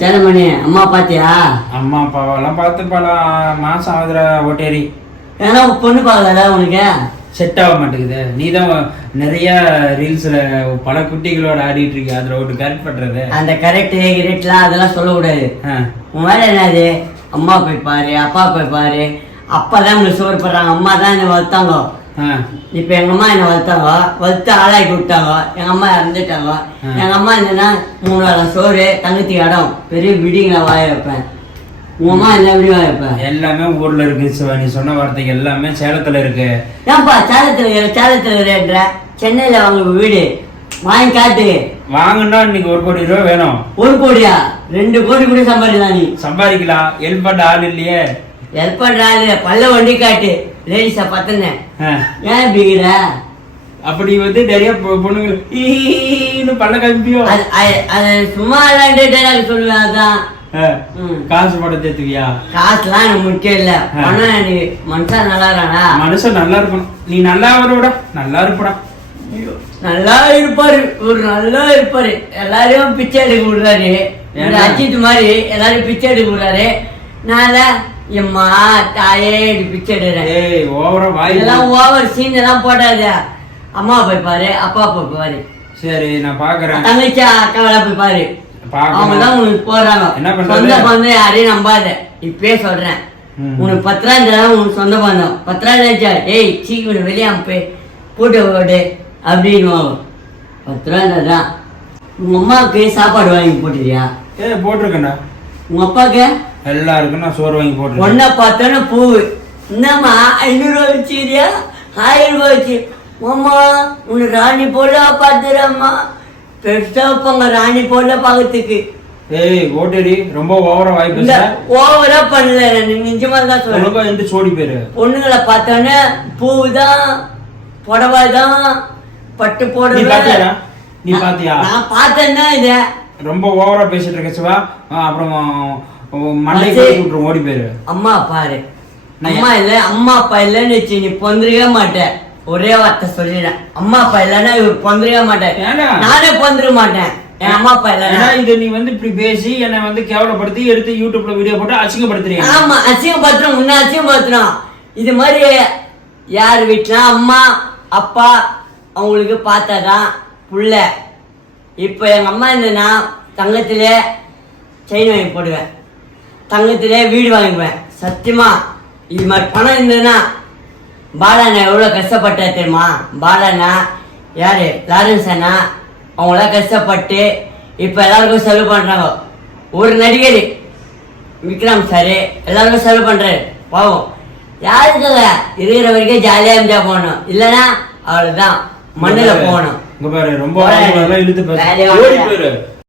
சேரமணி அம்மா பாத்தியா? அம்மா அப்பாவெல்லாம் பார்த்து பல மாசம் ஆகுதுடா ஓட்டேரி. ஏன்னா பொண்ணு பார்க்கல உனக்கு செட் ஆக மாட்டேங்குது. நீ தான் நிறைய ரீல்ஸ்ல பல குட்டிகளோட ஆடிட்டு இருக்க, அதுல ஒரு கரெக்ட் பண்றது. அந்த கரெக்ட்லாம் அதெல்லாம் சொல்லக்கூடாது. உன் வேலை என்னது? அம்மா போய் பாரு, அப்பா போய் பாரு. அப்பா தான் உங்களுக்கு சோறு போடுறாங்க, அம்மா தான் என்னை வளர்த்தாங்க. இப்ப எங்க அம்மா என்ன வளர்த்தாங்க, வளர்த்து ஆளாக்கி விட்டாங்க. எங்க அம்மா இறந்துட்டாங்க. எங்க அம்மா என்னன்னா 3 வேளை சோறு, தங்கத்தி இடம், பெரிய பில்டிங்ல வாய வைப்பேன். உங்க அம்மா என்ன எப்படி வாய வைப்பேன்? எல்லாமே ஊர்ல இருக்கு சிவா, நீ சொன்ன வார்த்தைக்கு எல்லாமே சேலத்துல இருக்கு. ஏன்பா சேலத்துல இருக்கிற? சென்னையில வாங்க வீடு வாங்கி காட்டு. வாங்கினா இன்னைக்கு 1 கோடி ரூபாய் வேணும். 1 கோடியா? 2 கோடி கூட சம்பாதிக்கலாம். நீ சம்பாதிக்கலாம். ஹெல்ப் பண்ண ஆள் இல்லையே. ஹெல்ப் பண்ற ஆள் பல்ல வண்டி காட்டு. லேடிஸா பத்தனேன் ஏன் பிகிற? அப்படி வந்து நிறைய பொண்ணுங்க பல்ல கம்பியோ அது சும்மா விளையாண்டுட்டு சொல்லுவேன். அதான் காசு படம் சேர்த்துவியா? காசுலாம் எனக்கு முக்கியம் இல்ல. மனுஷன் நல்லா இருக்கானா? மனுஷன் நல்லா இருக்கணும். நீ நல்லா விட நல்லா இருப்படா. நல்லா இருப்பாரு, ஒரு நல்லா இருப்பாரு. எல்லாரையும் பிச்சை எடுக்க விடுறாரு. அஜித் மாதிரி எல்லாரும் பிச்சை எடுக்க விடுறாரு. நான் எம்மா தாயே பிச்சை எடுக்கிறேன். ஓவர் சீன் எல்லாம் போட்டாது. அம்மா போய் பாரு, அப்பா போய் பாரு. சரி நான் பாக்குறேன். தங்கச்சி அக்காவெல்லாம் போய் பாரு. அவங்க தான் உனக்கு போறாங்க. சொந்த பந்தம் யாரையும் நம்பாத. இப்பயே சொல்றேன். உனக்கு 10 ரூபா இருந்தா உனக்கு சொந்த பந்தம். 10 ரூபா நினைச்சா ஏய் சீக்கிரம் வெளியே போய் போட்டு ஓடு அப்படின்னு 10 ரூபா இருந்தாதான். உங்க அம்மாவுக்கு சாப்பாடு வாங்கி போட்டுறியா? போட்டிருக்கேன்டா. உங்க அப்பாவுக்கு எல்லாருக்கும் நான் சோறு வாங்கி போட்டு. ஒன்ன பார்த்தோன்னா பூ என்னம்மா 500 ரூபா வச்சுக்கிறியா? 1000 ரூபாய் வச்சு. மாமா உனக்கு ராணி போல பாத்துறம்மா. பெருசா வைப்பாங்க ராணி போல பாக்கிறதுக்கு. ஏய் ஓட்டேரி ரொம்ப ஓவரா வாய்ப்பு. ஓவரா பண்ணல, நிஜமா தான் சொல்றேன். சோடி பேரு பொண்ணுங்களை பார்த்தோன்னே பூதான், புடவை தான், பட்டு போடுற. நீ பாத்தியா? நான் பார்த்தேன்னா இத ரொம்ப ஓவரா பேசிட்டு இருக்க சிவா. அப்புறம் மண்டை விட்டுரும் ஓடி போயிரு. அம்மா பாரு, அம்மா இல்ல அம்மா அப்பா இல்லன்னு வச்சு நீ பொந்திரவே மாட்டேன். ஒரே வார்த்தை சொல்லிடுறேன். அம்மா அப்பா இல்லன்னா இவர் பொந்திரவே மாட்டேன். நானே பொந்திர மாட்டேன் என் அம்மா அப்பா இல்ல. இது நீ வந்து இப்படி பேசி என்னை வந்து கேவலப்படுத்தி எடுத்து யூடியூப்ல வீடியோ போட்டு அசிங்கப்படுத்துறீங்க. ஆமா அசிங்கப்படுத்துறோம், உன்ன அசிங்கப்படுத்துறோம். இது மாதிரி யார் வீட்டுல அம்மா அப்பா அவங்களுக்கு பார்த்தாதான் புள்ள. இப்ப எங்க அம்மா என்னன்னா தங்கத்திலே செயின் வாங்கி போடுவேன், தங்கத்திலே வீடு வாங்கிக்குவேன். சத்தியமா இது மாதிரி பணம் இருந்ததுன்னா பாலாண்ணா எவ்வளோ கஷ்டப்பட்டா தெரியுமா? பாலாண்ணா யாரு? லாரன்ஸ் அண்ணா. அவங்களாம் கஷ்டப்பட்டு இப்போ எல்லாருக்கும் செலவு பண்ணுறாங்க. ஒரு நடிகர் விக்ரம் சார் எல்லாருக்கும் செலவு பண்ணுறாரு. பாவம் யாருக்காக இருக்கிற வரைக்கும் ஜாலியாக என்ஜாய் போகணும், இல்லைன்னா அவ்வளோதான் மண்ணில் போகணும். ரொம்ப இழுத்து